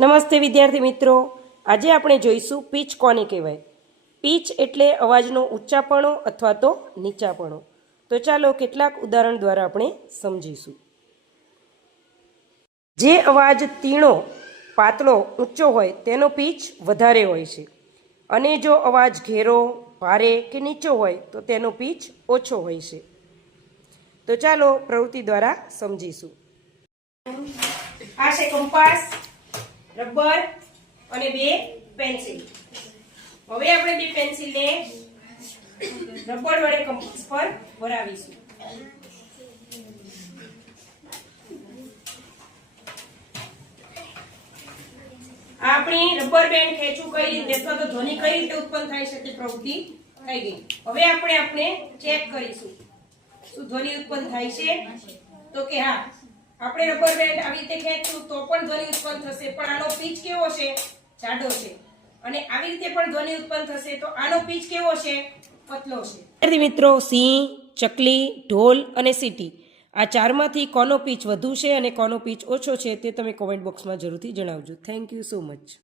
નમસ્તે વિદ્યાર્થી મિત્રો, આજે આપણે જોઈશું પીચ કોને કહેવાય. પીચ એટલે અવાજનો ઊંચાપણો અથવા તો નીચાપણો. તો ચાલો કેટલાક ઉદાહરણ દ્વારા આપણે સમજીશું. જે અવાજ તીણો, પાતળો, ઊંચો હોય તેનો પીચ વધારે હોય છે, અને જો અવાજ ઘેરો, ભારે કે નીચો હોય તો તેનો પીચ ઓછો હોય છે. તો ચાલો પ્રવૃત્તિ દ્વારા સમજીશું. આ છે કંપાસ, રબર અને બે પેન્સિલ. હવે આપણે બે પેન્સિલને રબર વડે કંપાસ પર વરાવીશું. આપણી રબર બેન્ડ ખેંચું કઈ રીતે અથવા તો ધ્વનિ કઈ રીતે ઉત્પન્ન થાય છે તે પ્રવૃત્તિ થઈ ગઈ. હવે આપણે ચેક કરીશું શું ધ્વનિ ઉત્પન્ન થાય છે. તો કે હા, આપણે રબર બેન્ડ આવી રીતે ખેંચશું તો પણ ધ્વનિ ઉત્પન્ન થશે, પણ આનો પીચ કેવો છે? જાડો છે. અને આવી રીતે પણ ધ્વનિ ઉત્પન્ન થશે તો આનો પીચ કેવો છે? પતલો છે. વિદ્યાર્થી મિત્રો, સિંહ, ચકલી, ઢોલ અને સીટી આ ચારમાંથી કોનો પીચ વધુ છે અને કોનો પીચ ઓછો છે તે તમે કોમેન્ટ બોક્સમાં જરૂરથી જણાવજો. Thank you so much.